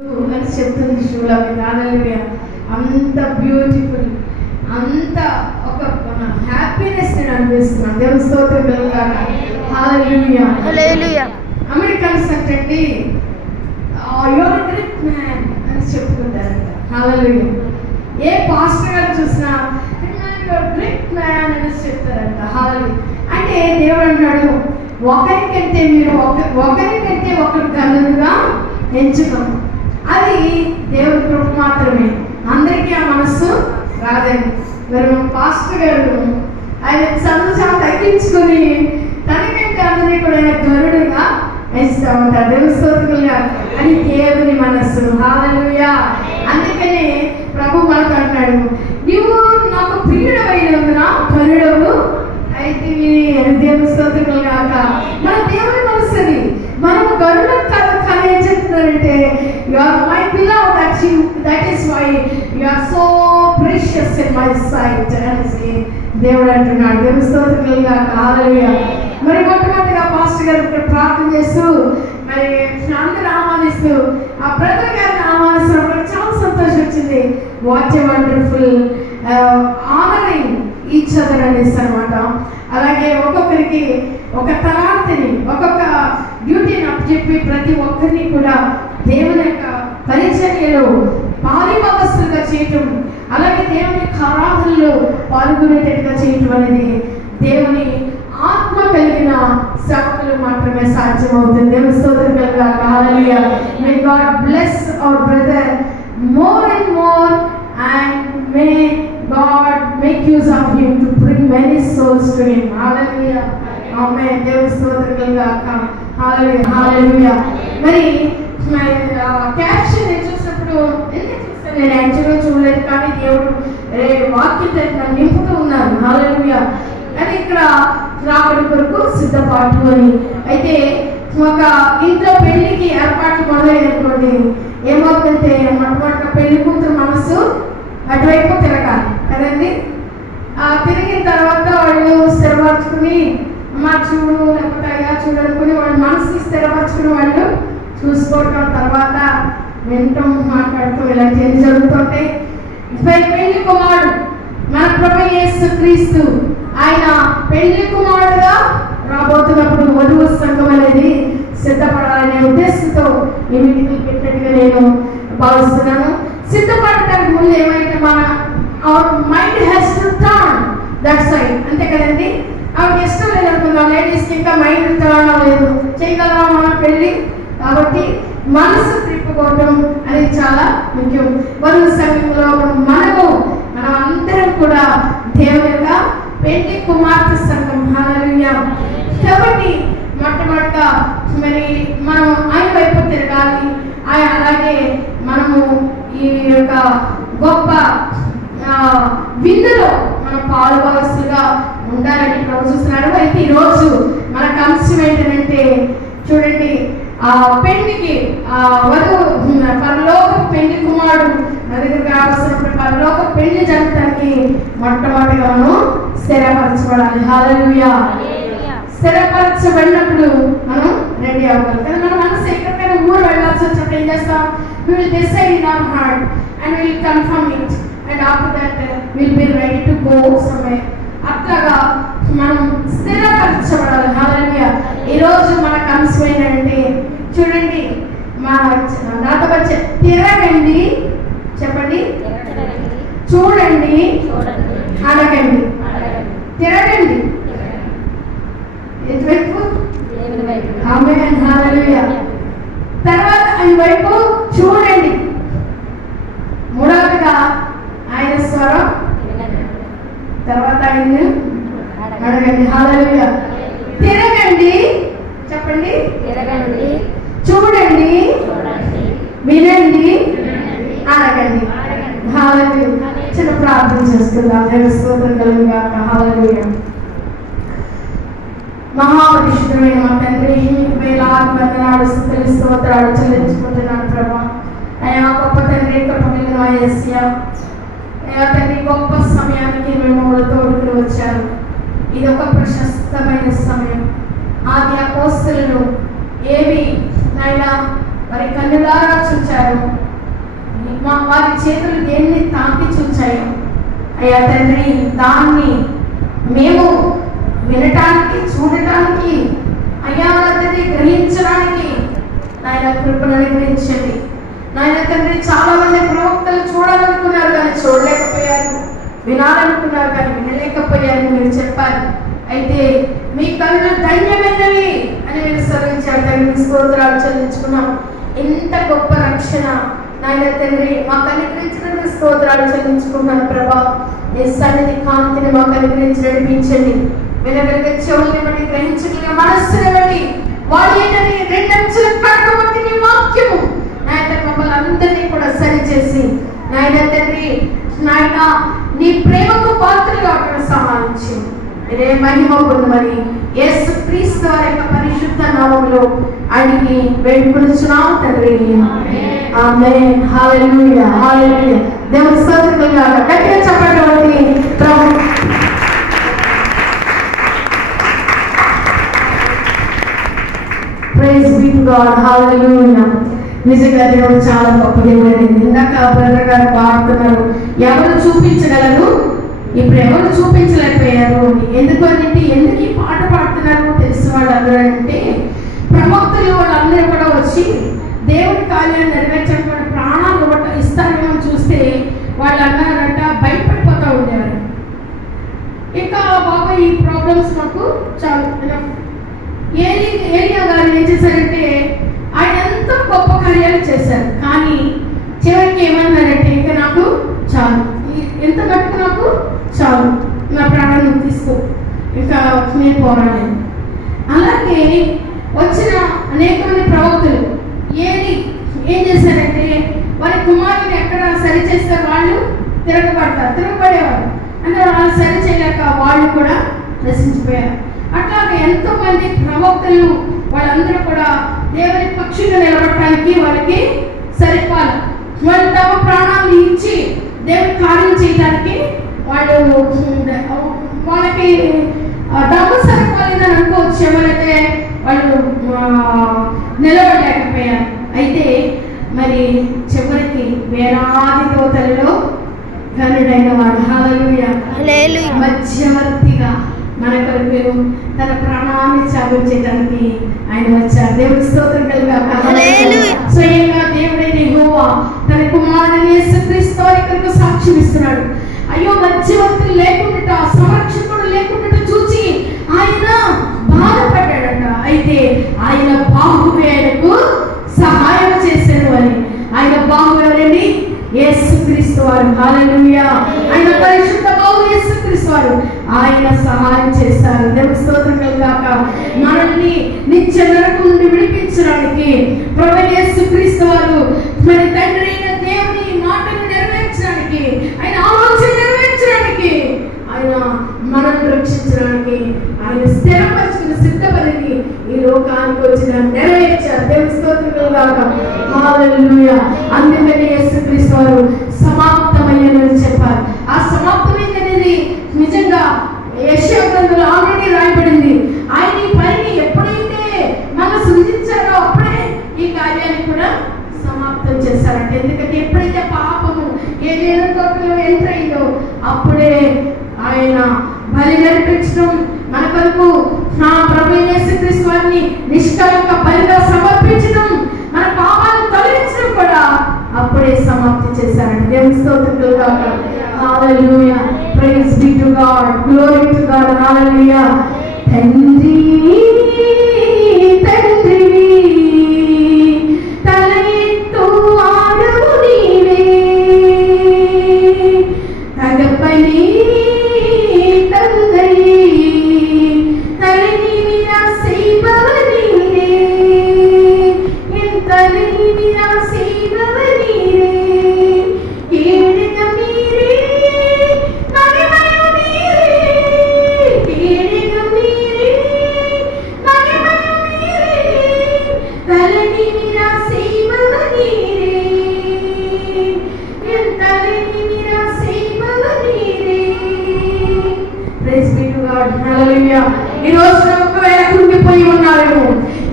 అని చెప్తుంది శూలమి. హల్లెలూయా. అంత బ్యూటిఫుల్, అంత ఒక హ్యాపీనెస్ నేను అనిపిస్తున్నాను. దేవుని స్తోత్రం కలుగుగాక. హల్లెలూయా. హల్లెలూయా. అమెరికన్స్ అంటే యువర్ ఎ గ్రేట్ మ్యాన్ అని చెప్పుకుంటారంట. హల్లెలూయా. ఏ పాస్టర్ గారు చూసినా యువర్ గ్రేట్ మ్యాన్ అని చెప్తారంట. హల్లెలూయా. అంటే దేవుడు అంటాడు, ఒకరికంటే మీరు ఒకరికంటే ఒకరు గనులుగా ఎంచుకోండి. అది దేవుడి కృప మాత్రమే. అందరికీ ఆ మనస్సు రాదండి. మరి పాస్టర్ గారు ఆయన చదువు చాలా తగ్గించుకుని తనకంటే అందరినీ కూడా ఆయన గరుడుగా ఎంచుతూ ఉంటారు. దేవుని స్తోత్రంగా. అని దేవుని మనస్సు. హల్లెలూయా. అందుకనే ప్రభు మనకు అంటున్నాడు, నువ్వు నాకు ప్రియుడమైనందున గరుడవు అయితే దేవుని స్తోత్రంగా. మన దేవుని మనస్సు అది. మనము గరుడు కానీ ఏం చెప్తున్నారంటే, you are my beloved, that is why you are so precious in my sight అని దేవుడు అంటున్నాడు. దేవుని స్తోత్రంగా. హల్లెలూయా. మరి మొట్టమొదటిగా పాస్టర్ గారు ఇక్కడ ప్రార్థన చేస్తూ మరి అందరూ ఆహ్వానిస్తూ ఆ బ్రదర్ గారిని ఆహ్వానిస్తున్నప్పుడు చాలా సంతోషం వచ్చింది. What a wonderful honouring each other అనేసి అనమాట. అలాగే ఒక్కొక్కరికి ఒక తలాంతిని, ఒక్కొక్క డ్యూటీని అప్పచెప్పి ప్రతి ఒక్కరిని కూడా దేవుని యొక్క పరిచర్యలో పాలిభాగస్తులుగా చేయటం, అలాగే దేవుని ఆరాధనలో పాల్గొనేటట్టుగా చేయటం అనేది దేవుని ఆత్మ కలిగిన సేవకులు మాత్రమే సాధ్యమవుతుంది. దేవుని స్తోత్రం కలుగాక. Hallelujah. May God bless our brother more and more and may God make use of him to bring many souls to him. Hallelujah. Amen. దేవుని స్తోత్రం కలుగాక. హల్లెలూయా. హల్లెలూయా. మరి క్యాప్షన్ చూసినప్పుడు నేను యాక్చువల్గా చూడలేదు, కానీ దేవుడు వాక్యం నింపుతూ ఉన్నారు. హల్లెలూయా. అని ఇక్కడ రాకడి కొరకు సిద్ధపాటు అని. అయితే ఒక ఇంట్లో పెళ్లికి ఏర్పాట్లు మొదలైనటువంటి ఏమవుతుందంటే మొట్టమొదటిగా పెళ్లి కూతురు మనసు అటువైపు తిరగాలి కదండి. తిరిగిన తర్వాత వాళ్ళు స్థిరపరచుకుని అమ్మ చూడు లేకపోతే అయ్యా చూడనుకుని వాళ్ళ మనసు స్థిరపరచుకుని వాళ్ళు చూసుకోవటం, తర్వాత వినటం, మాట్లాడటం ఇలాంటివన్నీ జరుగుతుంటాయి. పెళ్లి కుమారుడు మన ప్రభు యేసు క్రీస్తు ఆయన పెళ్లి కుమారుడుగా రాబోతున్నప్పుడు వధువు సంఘం అనేది సిద్ధపడాలనే ఉద్దేశంతో ఈ మీటింగ్ పెట్టినట్టుగా నేను భావిస్తున్నాను. సిద్ధపడటానికి ముందు ఏమైతే మన our mind has to turn that side, అంతే కదండి. ఆవిడకి ఇష్టం లేదనుకుందాం, లేడీస్కి ఇంకా మైండ్ టర్న్ అవ్వలేదు, చేయగలమా మనం పెళ్ళి. కాబట్టి మనసు తిప్పుకోవటం అనేది చాలా ముఖ్యం. వధువు సంఘంలో మనం అందరం కూడా దేవుని యొక్క పెళ్లి కుమార్తె సంఘం. హల్లెలూయా. కాబట్టి మొట్టమొదటిగా మరి మనం ఆయన వైపు తిరగాలి. అలాగే మనము ఈ యొక్క గొప్ప విందులో మనం పాలుభాగస్తులుగా ఉండాలని ప్రభు చూస్తున్నాడు. అయితే ఈరోజు మనకు అంశం ఏంటంటే చూడండి, పెళ్లికి వధువు పరలోక పెళ్లి కుమారుడు నా దగ్గరికి రావాల్సినప్పుడు పరలోక పెళ్లి జరగడానికి మొట్టమొదటిగా మనం స్థిరపరచబడాలి. హల్లెలూయా. స్థిరపరచబడినప్పుడు మనం రెడీ అవ్వాలి. కానీ మన మనసు ఎక్కడికైనా ఊరు వెళ్ళాల్సి వచ్చినప్పుడు ఏం చేస్తాం? we will decide in our heart and we will confirm it and after that we will be ready to go somewhere. అట్లాగా మనం స్థిరపరచబడాలి. హల్లెలూయా. ఈరోజు మనకు అంశం ఏంటంటే చూడండి, నాతో వచ్చే తిరగండి, చెప్పండి, చూడండి, అడగండి. తిరగండి ఎటువైపు? ఆమేన్. హల్లెలూయా. తర్వాత ఆయన వైపు చూడండి. మూడవదిగా ఆయన స్వరం, తర్వాత ఆయన్ని అడగండి. హల్లెలూయా. తిరగండి, చెప్పండి, చూడండి, వినండి, అడగండి. హల్లెలూయా. చిన్న ప్రార్థన చేసుకుందాం. దేవుని స్తోత్రం కలుగుగాక. హల్లెలూయా. మహాపరిశుద్ధమైన మా తండ్రి, వేలాది వందనాలు స్తుతులు స్తోత్రాలు చెల్లించుకుంటున్నాను ప్రభా. అయ్యా గొప్ప తండ్రి, కృపగలిగిన యేసయ్యా, అయ్యా తండ్రి, గొప్ప సమయానికి మేము తోడుకుని వచ్చారు. ఇది ఒక ప్రశస్తమైన సమయం. ఆది అపోస్తలులు ఏవి నాయన వారి కన్నులారా చూచారు, అయ్యా తండ్రి, దాన్ని మేము వినటానికి, చూడటానికి, అయ్యా తండ్రి గ్రహించడానికి నాయన కృపను అనుగ్రహించండి. నాయన తండ్రి, చాలా మంది ప్రవక్తలు చూడాలనుకున్నారు కానీ చూడలేకపోయారు, వినాలనుకున్నారు కానీ వినలేకపోయారు మీరు చెప్పారు. అయితే మీ కళ్ళు ధన్యమైనవి అని మీరు సెలవించారు తండ్రి. స్తోత్రాలు చెల్లించుకున్నాం. ఎంత గొప్ప రక్షణ నాయన తండ్రి మాకు అనుగ్రహించినందుకు స్తోత్రాలు చెల్లించుకుంటాను ప్రభా. నీ సన్నిధి కాంతిని మాకు అనుగ్రహించి నడిపించండి. వినగలిగే చెవుల్ని బట్టి, గ్రహించగలిగే మనస్సుని బట్టి, వాడి ఏంటని రెండంచుల కడకబట్టి నీ వాక్యము నాయన మమ్మల్ని అందరినీ కూడా సరిచేసి నాయన తండ్రి నాయన నీ ప్రేమకు పాత్రగా అక్కడ సహాయం చేయండి. మీరే మహిమ పొందమని యేసు క్రీస్తు వారి యొక్క పరిశుద్ధ నామములో అడిగి వేడుకొనుచున్నాము తండ్రి. ఆమేన్. హల్లెలూయా, హల్లెలూయా. దేవుని స్తోత్రం కలుగుగాక. గట్టిగా చెప్పండి ప్రభు. Praise be to God. Hallelujah. నిజంగా దేవుడు చాలా గొప్ప దేవుడు. ఇందాక బ్రదర్ గారు పాడుతున్నారు, ఎవరు చూపించగలరు, ఇప్పుడు ఎవరు చూపించలేకపోయారు. ఎందుకు ఈ పాట పాడుతున్నారు తెలిసిన వాళ్ళందరూ అంటే, ప్రవక్తలు వాళ్ళందరూ కూడా వచ్చి దేవుడి కార్యాన్ని నెరవేర్చడం ప్రాణాలు ఇస్తారేమో చూస్తే వాళ్ళు అన్నారంట, భయపడిపోతూ ఉండేవారు. ఇంకా బాబా ఈ ప్రాబ్లమ్స్ మాకు చాలా. ఏలియా గారు ఏం చేశారంటే, ఆయన ఎంతో గొప్ప కార్యాలు చేశారు. కానీ చివరికి ఏమన్నారంటే, ఇంకా నాకు చాలు, ఎంత మటుకు నాకు చాలు, నా ప్రాణాన్ని తీసుకో, ఇంకా నేను పోరాడలేదు. అలాగే వచ్చిన అనేక మంది ప్రవక్తలు ఏం చేశారంటే, వారి కుమారుని ఎక్కడ సరి చేస్తారు వాళ్ళు తిరగబడేవారు. అంటే వాళ్ళు సరి చేయలేక వాళ్ళు కూడా నశించిపోయారు. అట్లాగే ఎంతో మంది ప్రవక్తలు వాళ్ళందరూ కూడా దేవుని పక్షులు నిలబడటానికి వాళ్ళకి సరిపాలి. వాళ్ళు తమ ప్రాణాలను ఇచ్చి దేవుని కార్యం చేయడానికి వాళ్ళకి డబ్బు సరిపోలేదని అనుకోవచ్చు. ఎవరైతే వాళ్ళు నిలబడలేకపోయారు. అయితే మరి చివరికి వేలాది దోతలలో గనుడైన వాడు హల్లెలూయా మధ్యవర్తిగా మన కొరకు తన ప్రాణాన్ని త్యాగం ఆయన వచ్చారు. దేవుడి స్తోత్రం కలుగాక. స్వయంగా దేవుడైన యెహోవా తన కుమారుడైన యేసుక్రీస్తు కొరకు సాక్ష్యం ఇస్తున్నాడు. అయ్యో, మధ్యవర్తులు లేకుండా, సంరక్షకుడు లేకుండా చూసి ఆయన బాధపడ్డాడట. అయితే ఆయన బాహువే ఆయనకు సహాయం చేశారు అని. ఆయన బాహు ఎవరండి? యేసుక్రీస్తు వారు. హల్లెలూయా. ఆయన పరిశుద్ధ బాహు యేసుక్రీస్తు వారు. ఆయన సహాయం చేశారు. దేవుని స్తోత్రం కలుగాక. మనల్ని నిత్య నరకం నుండి విడిపించడానికి ప్రభువైన యేసుక్రీస్తు వారు మరి తండ్రి అయిన దేవుని మాటను నెరవేర్చడానికి, ఆయన ఆలోచన నెరవేర్చడానికి, ఆయన మనల్ని రక్షించడానికి ఆయన స్థిరపరచుకుని సిద్ధపడి ఈ లోకానికి వచ్చిన నెరవేర్చారు. దేవుని స్తోత్రం కలుగాక. హల్లెలూయా. అందుకని యేసుక్రీస్తు వారు సమాప్తమయ్యని చెప్పారు. ఆ సమాప్తమైనది నిజంగా యెషయా గ్రంథంలో ఆల్రెడీ రాయబడింది. ఆయన ఈ పనిని ఎప్పుడైతే మనం సృజించారో అప్పుడే ఈ కార్యాన్ని కూడా సమాప్తం చేశారంట. ఎందుకంటే ఎప్పుడైతే పాపము ఏదైనా తోటలో ఎంటర్ అయిందో అప్పుడే ఆయన బలి నడిపించడం, మన కొరకు నా ప్రభువైన యేసుక్రీస్తు వారిని నిష్కలంక బలిగా సమర్పించడం, మన పాపాలను తొలగించడం కూడా అప్పుడే సమాప్తి చేశారంట. దేవుని స్తోత్రం కలుగాక. Hallelujah. Praise be to God. Glory to God. Hallelujah. తండ్రి తండ్రివి తల ఎత్తు ఆడవు నీవే, తగపని తండ్రి తలని వినా సేవవ నీవే, ఎంతని వినా సేవవ నీవే, ఏడగ మీరే నగమయ మీరే, ఏడగ మీరే నగమయ మీరే, తలని వినా సేవవ నీరే, ఎంతని వినా సేవవ నీరే. Praise be to God. Hallelujah. ఈ రోజు ఒకవేళ కుంగిపోయి ఉన్నారేమో,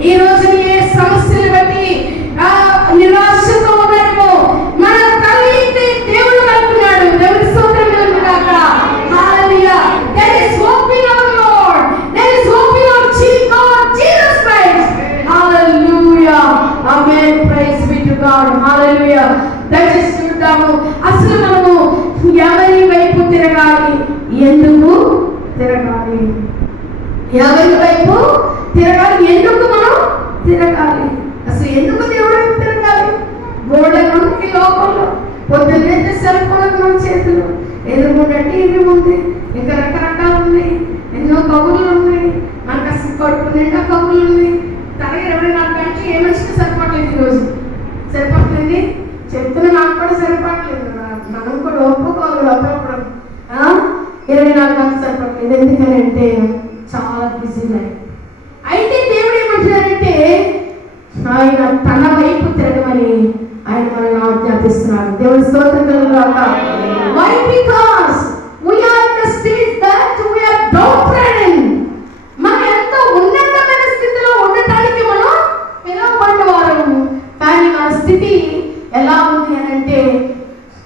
ఈ రోజు ఏ సమస్యలు బట్టి నిరాశతో ఉన్నారేమో, మన తల్లి దేవుడు అంటున్నాడు. దేవుడి స్తోత్రం కలుగుగాక. ఉన్నాడు. హల్లెలూయా. దయచేసి చూద్దాము, అసలు మనము ఎవరి వైపు తిరగాలి, ఎందుకు తిరగాలి, ఎవరి వైపు తిరగాలి, ఎందుకు మనం తిరగాలి, అసలు ఎందుకు దేవుడి వైపు తిరగాలి? గోడలు ఈ లోకంలో పొద్దున్నే సెల్ ఫోన్ మన చేతులు, ఎదురుకుండా టీవీ ఉంది, ఇంకా రకరకాలు ఉన్నాయి, ఎన్నో కబుర్లు ఉన్నాయి, మనకు అసలు కడుపు నిండా కబుర్లు ఉన్నాయి. తన 24 గంటలు ఏ మనిషికి సరిపడలేదు, ఈరోజు సరిపడుతుంది చెప్తున్నా, నాకు కూడా సరిపడలేదు. మనం కూడా ఒప్పుకోవాలి, అప్పుడప్పుడు 24 గంటలు సరిపడలేదు. ఎందుకని అంటే చాలా బిజీ లైఫ్. అయితే దేవుడు ఏమంటున్నాడంటే ఆయన తన వైపు తిరగమని ఆయన మనల్ని ఆజ్ఞాపిస్తున్నాడు. దేవుని స్తోత్రం కలుగుగాక. Why? Because we are in the stage that we are downtrodden. మనం ఎంతో ఉన్నతమైన స్థితిలో ఉండటానికి మనం పిలువబడ్డవారు, కానీ మన స్థితి ఎలా ఉంది అని అంటే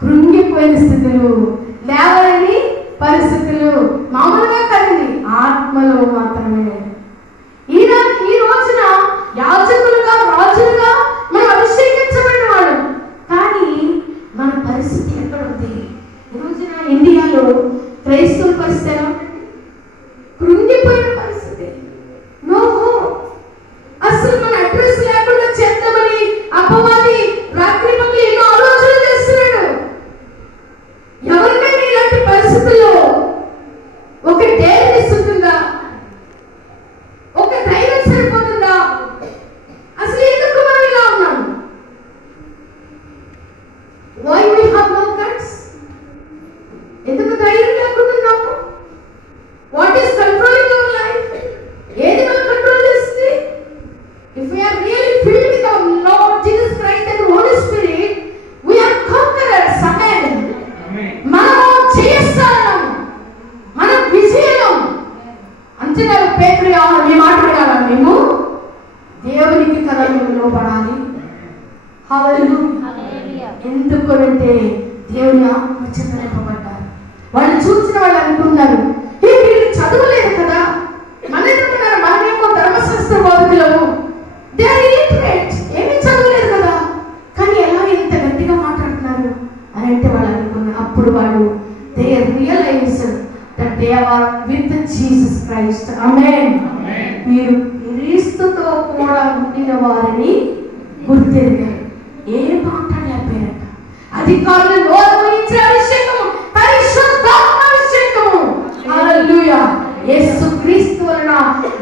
కృంగిపోయిన స్థితులు, లేవని పరిస్థితులు, మామూలుగా కదండి, ఆత్మలో మాత్రమే. ఈ రోజున యాజకులుగా, రాజులుగా మనం అభిషేకించబడిన వాళ్ళు, కానీ మన పరిస్థితి ఎక్కడ ఉంది? ఈ రోజున ఇండియాలో క్రైస్తవుల పరిస్థితి ఎలా ఉంటుంది? కృంగిపోయిన పరిస్థితి. అసలు మన అడ్రస్ లేకుండా చేద్దామని అపవాది రాత్రి పగలు ఎన్నో ఆలోచనలు చేస్తున్నాడు. ఎవరికైనా ఇలాంటి పరిస్థితుల్లో ఒక ధైర్యం ఇస్తుందా? ఒక ధైర్యం సరిపోతుందా? అసలు ఎందుకు మనం ఇలా ఉన్నాం? Why we have no guts? ఎందుకు ధైర్యం లేకుంటున్నాము? What is controlling our life? ఏది మనం కంట్రోల్ చేస్తుంది? If we are really filled with our Lord Jesus Christ and Holy Spirit, we are conquerors. Amen. మనం చేస్తాం, మనం విజయం. అంతేకాదు పేతురు ఈ మాట వినాలా? మేము దేవునికి కథలు లోపడాలి. హల్లెలూయా. ఎందుకంటే దేవుని ఆత్మ చేత నింపబడ్డారు. వాళ్ళు చూసిన వాళ్ళు అనుకున్నారు, వీళ్ళు చదవలేదు కదా, మన అనుకున్నారు మనమేమో ధర్మశాస్త్ర బోధకులము, దే ఆర్ ఇలిటరేట్, ఏమీ చదవలేదు కదా, కానీ ఎలా ఇంత గట్టిగా మాట్లాడుతున్నారు అని అంటే వాళ్ళు అనుకున్నారు. అప్పుడు వాళ్ళు they realised that they are with Jesus Christ. Amen. మీరు క్రీస్తుతో కూడా ఉండిన వారిని గుర్తెరిగారు. ఏం మాట్లాడలేకపోయారట. అధికారులు నోరు మూయించే అభిషేకము, పరిశుద్ధాత్మ అభిషేకము. హల్లెలూయా. యేసు క్రీస్తు వలన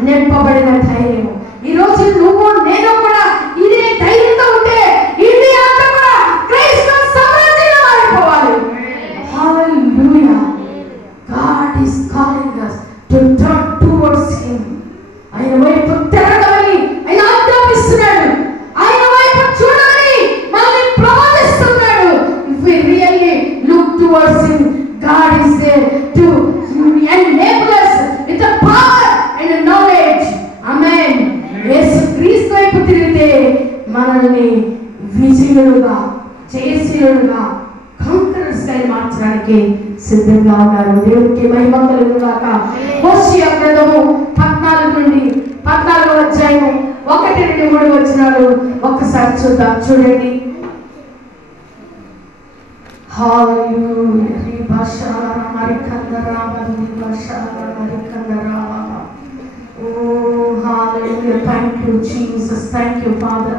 నింపబడిన ధైర్యము. ఈ రోజు నువ్వు నేను కూడా ఇదే ధైర్యంతో ఉంటే ఇండియా అంతా కూడా క్రైస్తవ సామ్రాజ్యంగా మారిపోవాలి. హల్లెలూయా. God is calling us to turn towards Him. ఆయన వైపు తిరగమని ఆయన ఆజ్ఞాపిస్తున్నాడు. ఆయన వైపు చూడాలని మనల్ని ప్రబోధిస్తున్నాడు. If we really look towards Him, God is there to enable us with the power and the knowledge. Amen. యేసు క్రీస్తు వైపు తిరిగితే మనల్ని విజయులుగా, జయశీలులుగా, కాంకరర్స్ గా మార్చడానికి సిద్ధంగా ఉన్నారు. దేవునికి మహిమ కలుగుగాక. హోషేయ గ్రంథము 14 నుండి 14వ అధ్యాయము 1 నుండి 3 వచనాలు ఒక్కసారి చూద్దాం. చూడండి. హల్లెలూయా. రిబాషారా మరికందరా మరిబాషారా మరికందరా. Oh, hallelujah. Thank you, Jesus. Thank you, Father.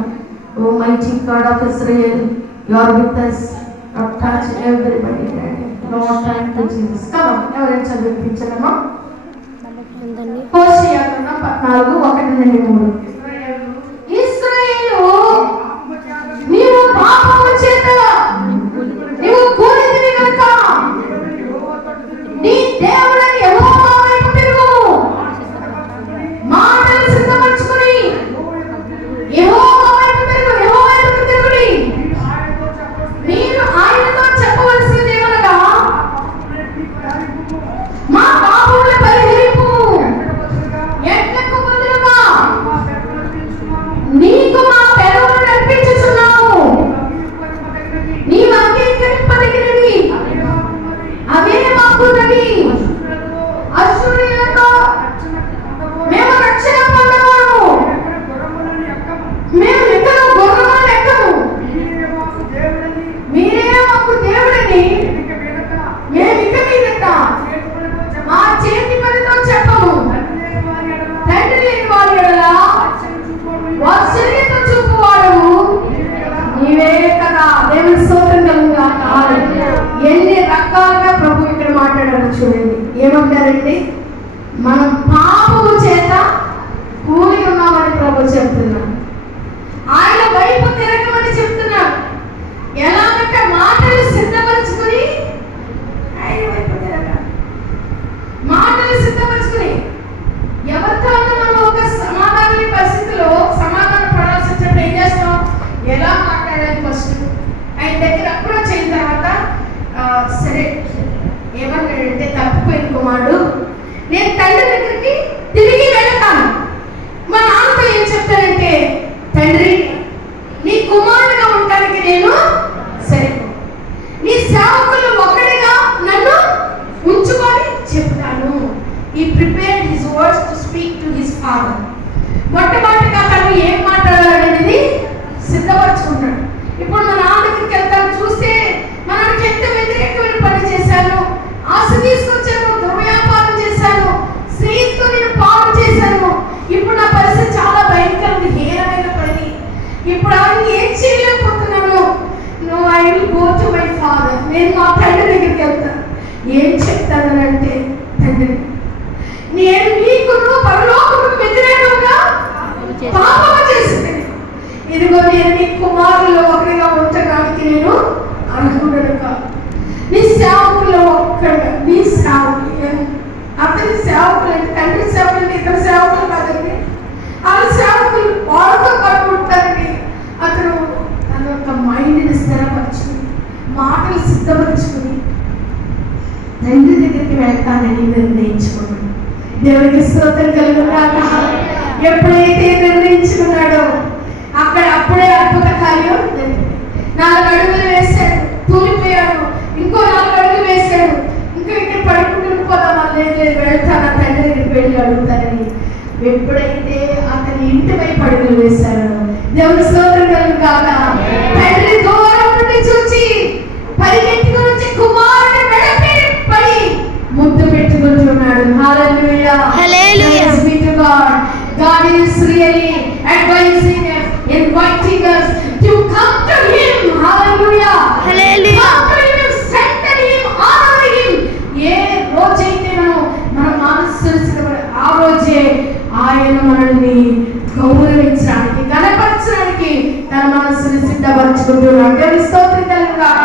Oh, mighty God of Israel, you are with us. Lord, touch everybody, Daddy. Lord, thank you, Jesus. Come on, ఎవరైనా చదివించడమా? హోషేయ గ్రంథం 14, 1 నుండి 3. ఇశ్రాయేలు, నీవు పాపము చేత నీవు కూలితివి కనుక నీ దేవుడైన యెహోవా వైపు తిరుగు. మాటలు సిద్ధపరచుకుని యెహోవా వైపు తిరుగు. యెహోవా వైపు తిరుగుడి. మీరు ఆయనతో చెప్పవలసింది ఏమనగా, మా పాపముల పరిహరింపు, ఎట్లకు బదులుగా నీకు మా పెదవులు నడిపించుచున్నాము. కదా. దేవుని స్తోత్రం కలుగుగాక. ఎన్ని రకాలుగా ప్రభు ఇక్కడ మాట్లాడారు చూడండి. ఏమంటారండి? మనం పాపము చేత కూలి ఉన్నామని ప్రభు చెప్తున్నాడు. ఆయన వైపు తిరగమని చెప్తున్నాడు. ఎలాగంటే మాటలు సిద్ధపరచుకుని ఆయన వైపు తిరగాలి. మాటలు సిద్ధపరచుకుని ఎవరితో మనం ఒక సమాధాన పరిస్థితిలో సమాధాన పడాల్సి వచ్చినప్పుడు ఏం చేస్తాం? ఎలా మాట్లాడాలి ఫస్ట్ ఆయన దగ్గర అప్రోచ్ అయిన తర్వాత సరే ఏమంటాడంటే, తప్పిపోయిన కుమారుడు నేను తండ్రి దగ్గరికి తిరిగి వెళతాను. మా నాన్నతో ఏం చెప్తానంటే, తండ్రి నీ కుమారుడుగా ఉండడానికి నేను సరిపో, నీ సేవకులు ఒకటిగా నన్ను ఉంచుకొని చెప్తాను. ఈ prepared his words to speak to his father. మొట్టమొదటిగా తను ఏం మాట్లాడాలనేది సిద్ధపరచుకుంటాడు. ఇప్పుడు మా నాన్న దగ్గరికి వెళ్తాను, చూస్తే మనకి ఎంత వ్యతిరేకమైన పని చేశాను, ఆశ తీసుకొచ్చాను, దుర్వ్యాపారం చేశాను, స్నేహితుతో నేను పాడు చేశాను, ఇప్పుడు నా పరిస్థితి చాలా భయంకరమైన హీనమైన పని, ఇప్పుడు ఆయన ఏం చేయలేకపోతున్నాను. No, I will go to my father. నేను మా తండ్రి దగ్గరికి వెళ్తాను. ఏం చెప్తానంటే, తండ్రి నేను నీకును పరలోకమునకు వ్యతిరేకంగా పాపము చేసింది. ఇదిగో నేను నీ కుమారుల్లో ఒకరిగా ఉంచడానికి నేను అర్హుడను కాదు. నీ సేవకుల్లో ఒక్కడిగా, నీ సేవకులు, అతని సేవకులు అంటే తండ్రి సేవకులు, ఇతర సేవకులు కాదండి. ఆ సేవకులు వాళ్ళతో పాటు ఉంటారండి. అతను తన యొక్క మైండ్ని స్థిరపరచుకుని మాటలు సిద్ధపరచుకుని తండ్రి దగ్గరికి వెళ్తానని నిర్ణయించుకున్నాడు. దేవునికి స్తోత్రం కలుగుగాక. ఎప్పుడైతే నిర్ణయించుకున్నాడో అప్పుడే అద్భుత కార్యం జరిగింది. 4 అడుగులు వేశాడు, తూలిపోయాడు. ఇంకో 4 అడుగులు వేశాడు. ఇంకా ఇక్కడ పడుకుంటూ పోదామా? లేదు, వెళ్తాను తండ్రి దగ్గరికి వెళ్ళి అడుగుతానని ఎప్పుడైతే అతని ఇంటి వైపు అడుగులు వేశాడు, దేవుని స్తోత్రం కలుగుగాక. తండ్రి దూరం నుండి చూచి పరిగెత్తుకుని వచ్చి కుమారుని మెడపై పడి ముద్దు పెట్టుకుంటున్నాడు. హల్లెలూయా, హల్లెలూయా. Be to God. God is really advising us, inviting us to come to Him. Hallelujah, hallelujah. Come to Him, center Him, honor Him. ఏ రోజైతే మన మనసు ఆ రోజే ఆయన మనల్ని గౌరవించడానికి, కనపరచడానికి తన మనసుని సిద్ధపరచుకుంటున్నాడు. దేవుని స్తోత్రం కలుగుగాక.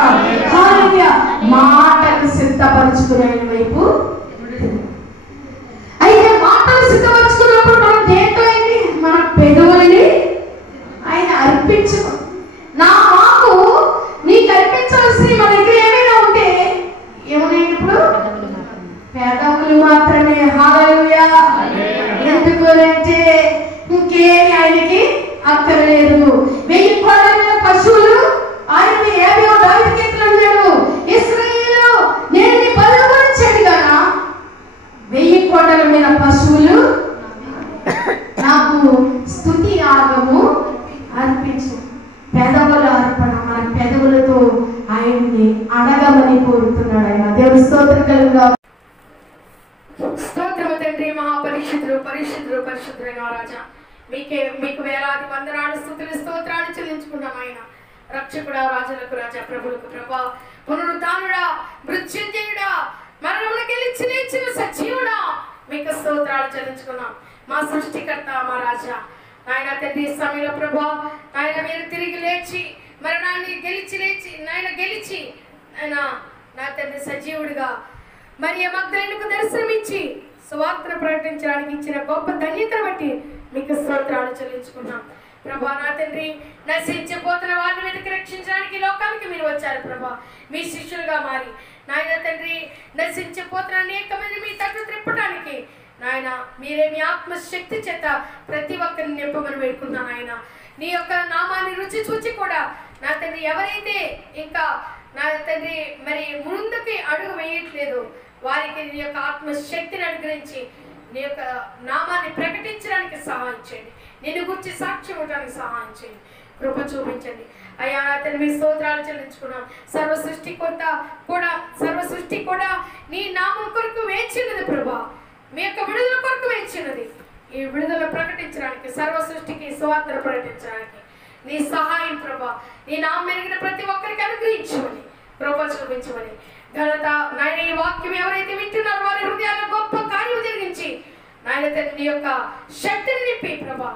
హల్లెలూయా. మాటలు సిద్ధపరచుకునే ఆయన వైపు. అయితే మాటలు సిద్ధపరచుకున్నప్పుడు మనం దేంతో అయింది? మన పెదవులని ఆయన అర్పించు. నా మాకు నీకు అర్పించవలసి మన దగ్గర ఏమైనా ఉంటే ఏమైనా ఇప్పుడు పెదవులు మాత్రమే. హల్లెలూయా. ఎందుకు అంటే ఇంకేమి ఆయనకి అక్కర్లేదు. 1000 కోట్ల మీద పశువులు ఆయన ఏవో దావీదు కీర్తనలో అన్నాడు, ఇశ్రాయేలు నేను నీ బలులు గురించాడు కదా, 1000 కోట్ల మీద పశువులు నాకు స్తుతి యాగము అర్పించు. పెదవుల అర్పణ, మన పెదవులతో ఆయన్ని అడగమని కోరుతున్నాడు ఆయన. దేవుని స్తోత్రం కలుగుగాక. స్తోత్రము తండ్రి, మహాపరిశుద్ధుడు, పరిశుద్ధుడు, పరిశుద్ధుడైన రాజా, మీకు వేలాది వందనాలు, స్తుతులు, స్తోత్రాలు చెల్లించుకున్నాం. ఆయన రక్షకుడా, రాజులకు రాజా, ప్రభులకు ప్రభా, పునరుద్ధానుడా, మృత్యుంజయుడా, మరణమును గెలిచి లేచిన సజీవుడా, మీకు స్తోత్రాలు చెల్లించుకున్నాం. మా సృష్టికర్త, మా రాజా, ఆయన తండ్రి సమయంలో ప్రభా, ఆయన మీరు తిరిగి లేచి మరణాన్ని గెలిచి ఆయన నా తండ్రి సజీవుడిగా మరియ మగ్దలేనుకు దర్శనమిచ్చి సువార్తను ప్రకటించడానికి ఇచ్చిన గొప్ప ధన్యతను బట్టి మీకు స్తోత్రాలు చెల్లించుకున్నాం. ప్రభా, నా తండ్రి నశించిపోతున్న వారిని వెతికి రక్షించడానికి లోకానికి మీరు వచ్చారు ప్రభా. మీ శిష్యులుగా మారి నాయన తండ్రి నశించిపోతున్న అనేక మంది మీ తట్టు త్రిప్పడానికి నాయన మీరే మీ ఆత్మశక్తి చేత ప్రతి ఒక్కరిని నింపమని వేడుకున్నాను. ఆయన నీ యొక్క నామాన్ని రుచి చూచి కూడా నా తండ్రి ఎవరైతే ఇంకా నా తండ్రి మరి ముందుకి అడుగు వేయట్లేదు వారికి నీ యొక్క ఆత్మశక్తిని అనుగ్రహించి నీ యొక్క నామాన్ని ప్రకటించడానికి సహాయం చేయండి. నిన్ను గురించి సాక్ష్యం ఇవ్వడానికి సహాయం చేయండి, కృప చూపించండి. అయ్యా నా తండ్రి మీ స్తోత్రాలు చెల్లించుకున్నాం. సర్వ సృష్టి కూడా నీ నామం కొరకు వేచినది ప్రభా, మీ యొక్క విడుదల కొరకు వేచినది. ఈ విడుదల ప్రకటించడానికి, సర్వ సృష్టికి సువార్తను ప్రకటించడానికి నీ సహాయం ప్రభా నీ నామం ఎరిగిన ప్రతి ఒక్కరికి అనుగ్రహించమని కృప చూపించమని ఘనత నాయన ఈ వాక్యం ఎవరైతే వింటున్నారో వారి హృదయాల్లో గొప్ప కార్యం జరిగించి నాయన తండ్రి నీ యొక్క శక్తిని నింపి ప్రభా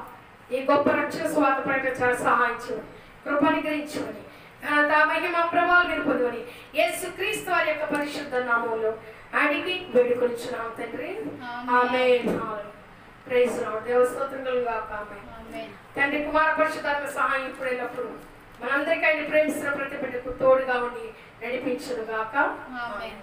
ఈ గొప్ప రక్షణ స్వాత ప్రకటించడానికి సహాయం చేయమని కృప అనుగ్రహించమని ఘనత మహిమ ప్రభావం మీరు పొందమని యేసుక్రీస్తు వారి యొక్క పరిశుద్ధ నామంలో అడిగి వేడుకొనిచున్నాం తండ్రి ఆమేన్. Praise lord. దేవ స్తోత్రం కలుగుగాక. ఆమేన్. తండ్రి కుమార పరిశుద్ధాత్మ సహాయం ఇప్పుడు ఎల్లప్పుడు మనందరికీ ఆయన ప్రేమిస్తున్న ప్రతి బిడ్డకు తోడుగా ఉండి నడిపించును గాక. ఆమేన్.